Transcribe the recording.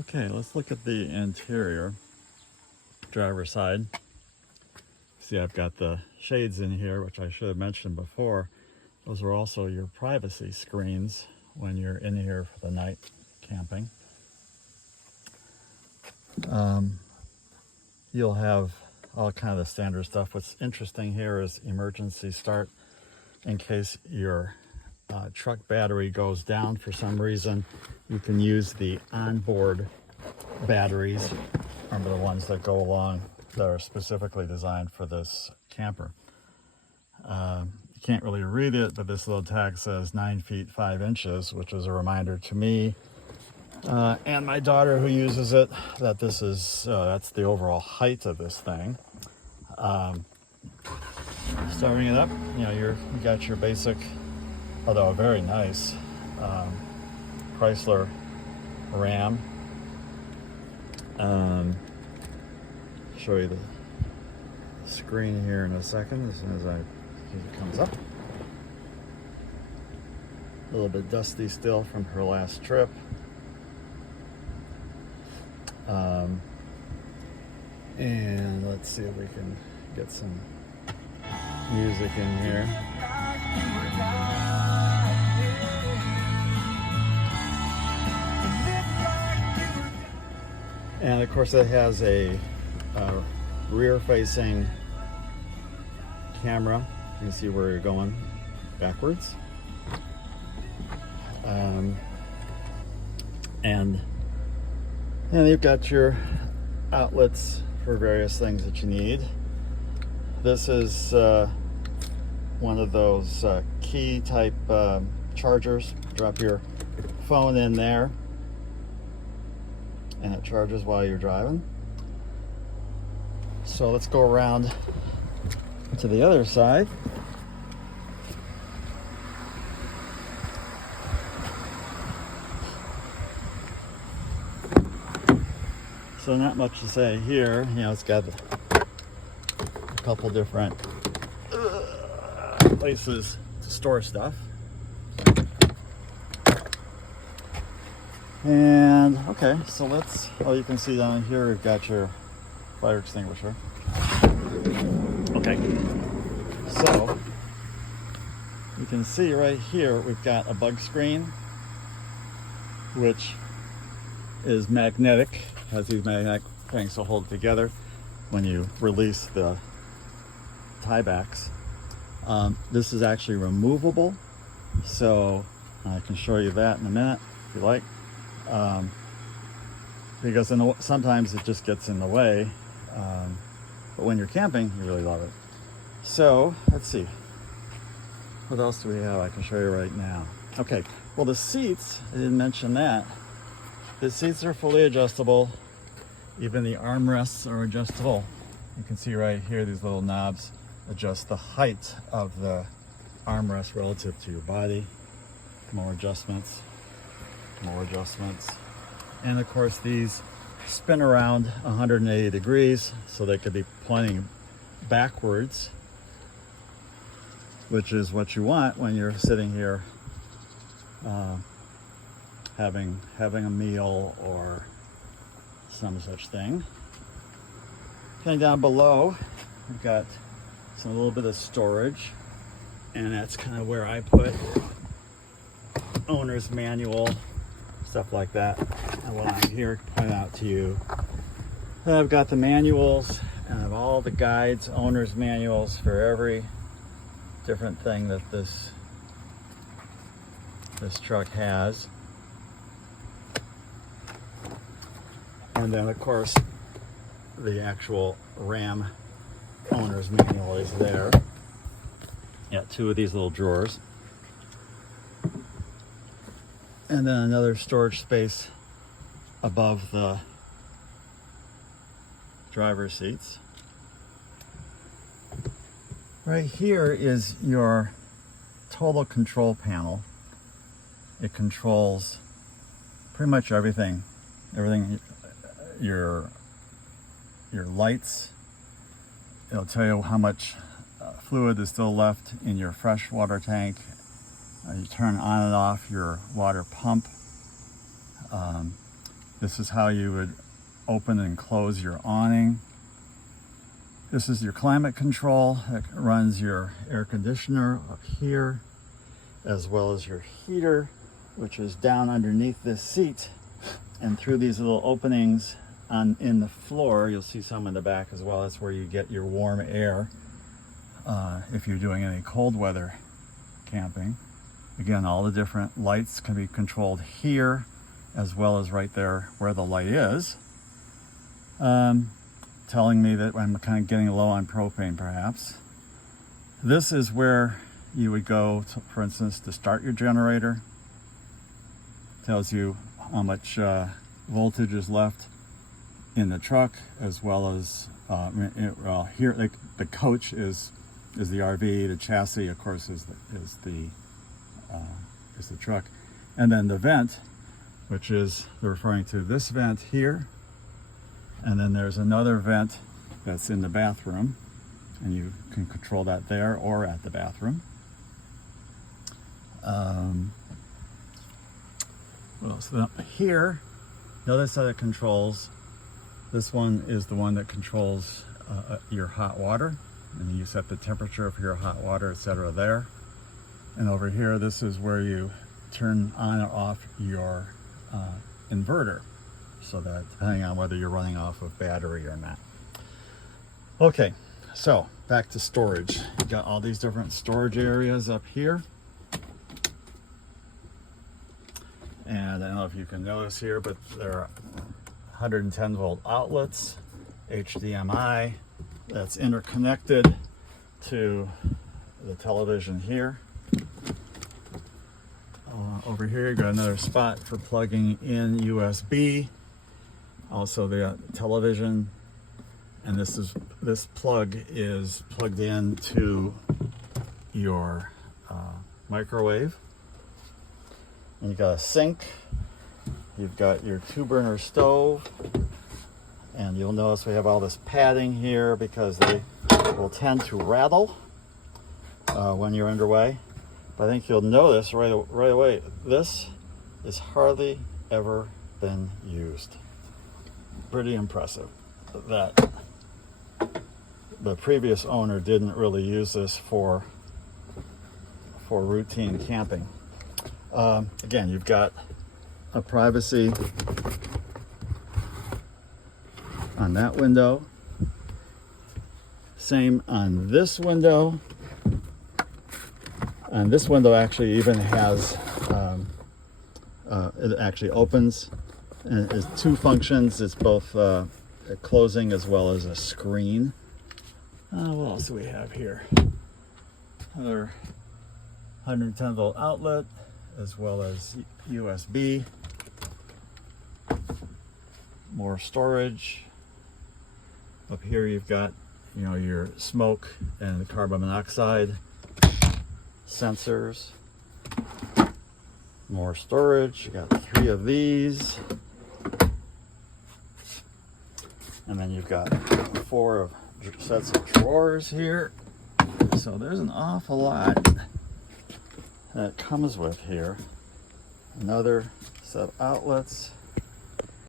Okay, let's look at the interior, driver's side. See, I've got the shades in here, which I should have mentioned before. Those are also your privacy screens when you're in here for the night camping. You'll have all kind of the standard stuff. What's interesting here is emergency start in case your truck battery goes down for some reason. You can use the onboard batteries. Remember, the ones that go along that are specifically designed for this camper. You can't really read it, but this little tag says 9 feet 5 inches, which is a reminder to me and my daughter who uses it that this is that's the overall height of this thing. Starting it up, you got your basic, although a very nice Chrysler Ram. Show you the screen here in a second as soon as it comes up. A little bit dusty still from her last trip. And let's see if we can get some music in here. And of course it has a rear-facing camera. You can see where you're going backwards. And you've got your outlets for various things that you need. This is one of those key type chargers. Drop your phone in there and it charges while you're driving. So let's go around to the other side. So not much to say here. It's got a couple different places to store stuff. And okay, so you can see down here we've got your fire extinguisher. Okay, so you can see right here we've got a bug screen, which is magnetic, has these magnetic things to hold it together when you release the tiebacks. This is actually removable, so I can show you that in a minute if you like, because sometimes it just gets in the way, but when you're camping you really love it. So let's see, what else do we have I can show you right now. Okay, well, the seats, I didn't mention that. The seats are fully adjustable. Even the armrests are adjustable. You can see right here, these little knobs adjust the height of the armrest relative to your body. More adjustments, more adjustments. And of course, these spin around 180 degrees, so they could be pointing backwards, which is what you want when you're sitting here having a meal or some such thing. Okay, down below we've got a little bit of storage, and that's kind of where I put owner's manual, stuff like that. And what I'm here to point out to you, I've got the manuals and I have all the guides, owner's manuals for every different thing that this truck has. And then of course the actual Ram owner's manual is there. Yeah, two of these little drawers. And then another storage space above the driver's seats. Right here is your total control panel. It controls pretty much everything. Your lights. It'll tell you how much fluid is still left in your fresh water tank. You turn on and off your water pump. This is how you would open and close your awning. This is your climate control that runs your air conditioner up here, as well as your heater, which is down underneath this seat. And through these little openings in the floor, you'll see some in the back as well. That's where you get your warm air if you're doing any cold weather camping. Again, all the different lights can be controlled here, as well as right there where the light is. Telling me that I'm kind of getting low on propane perhaps. This is where you would go to, for instance, to start your generator. Tells you how much voltage is left in the truck, as well as here the coach is the RV, the chassis of course is the truck, and then the vent, which is they're referring to this vent here. And then there's another vent that's in the bathroom, and you can control that there or at the bathroom. What else? Here, another set of controls. This one is the one that controls your hot water, and you set the temperature for your hot water, etc. there. And over here, this is where you turn on or off your inverter, so that depending on whether you're running off of battery or not. Okay, so back to storage. You've got all these different storage areas up here. And I don't know if you can notice here, but there are 110 volt outlets, HDMI, that's interconnected to the television here. Over here, you got another spot for plugging in USB. Also the television, and this plug is plugged into your microwave. And you got a sink. You've got your 2-burner stove, and you'll notice we have all this padding here because they will tend to rattle when you're underway. But I think you'll notice right away, this is hardly ever been used. Pretty impressive that the previous owner didn't really use this for routine camping. Again, you've got a privacy on that window. Same on this window. And this window actually even has, it actually opens, and it's 2 functions. It's both a closing as well as a screen. What else do we have here? Another 110 volt outlet, as well as USB. More storage. Up here you've got, your smoke and carbon monoxide sensors. More storage. You got 3 of these. And then you've got 4 sets of drawers here. So there's an awful lot that comes with here. Another set of outlets.